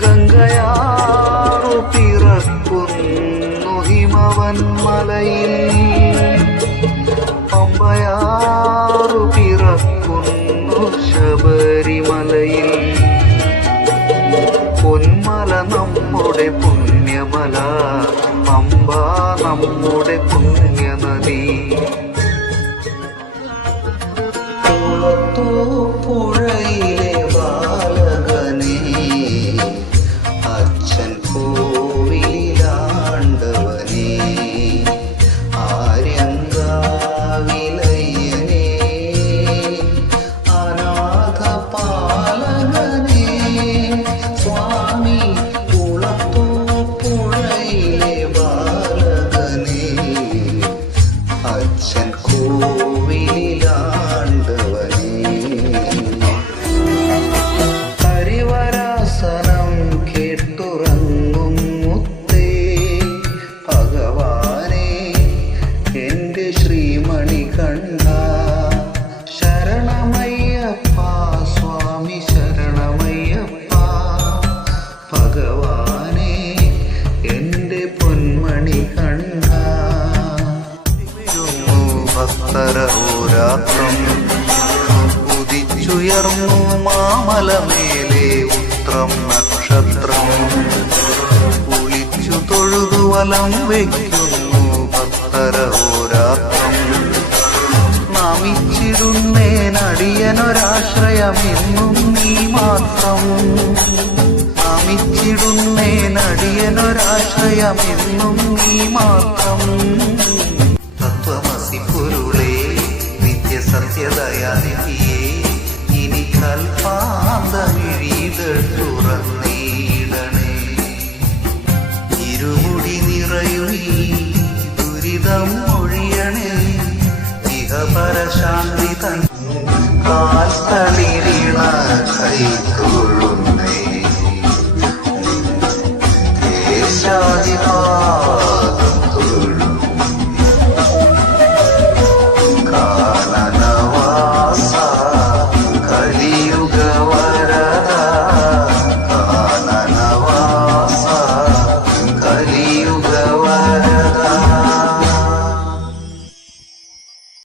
ഗംഗയാറു പിറക്കുന്നു ഹിമവൻ മലയിൽ, പമ്പയാറു പിറക്കുന്നു ശബരിമലയിൽ. പൊന്മല നമ്മുടെ പുണ്യമല, പമ്പ നമ്മുടെ പുണ്യനദി. പുഴയിലെ ബാലകനെ അച്ഛൻ കോവിലാണ്ടവനെ, ആര്യങ്കാവിലയ്യനെ അനാഥ പാലകനെ, സ്വാമി കുളത്തൂ പുഴയിലെ ബാലകനെ അച്ഛൻ കോവിലാണ്ടവനെ. ഹരിവരാസനം കേട്ടുറങ്ങും മുത്തേ ഭഗവാനെ എൻ്റെ ശ്രീമണി കണ്ട, ശരണമയ്യപ്പ സ്വാമി ശരണമയ്യപ്പ, ഭഗവാനെ എൻ്റെ പൊന്മണി കണ്ട. ഭക്തരഹോരാത്രം ഉദിച്ചുയർന്നു മാമലമേലെ ഉത്രം നക്ഷത്രം, കുളിച്ചു തൊഴുതു വലം വയ്ക്കുന്നു ഭക്തരഹോരാത്രം. നമിച്ചിടുന്നേനടിയനൊരാശ്രയമെന്നും നീ മാത്രം, നമിച്ചിടുന്നേനടിയനൊരാശ്രയമെന്നും നീ മാത്രം. തത്വമസി പൊരുളേ നിത്യസത്യദയാനിധിയേ, ഇനി കൽപ്പാന്തമിഴികൾ തുറന്നീടണേ. ഇരുമുടി നിറയുമീ ദുരിതം ഒഴിയണേ, ഇഹപരശാന്തി തൻ കാൽത്തളിരിണ കൈതൊഴുന്നേ. ദേശാദി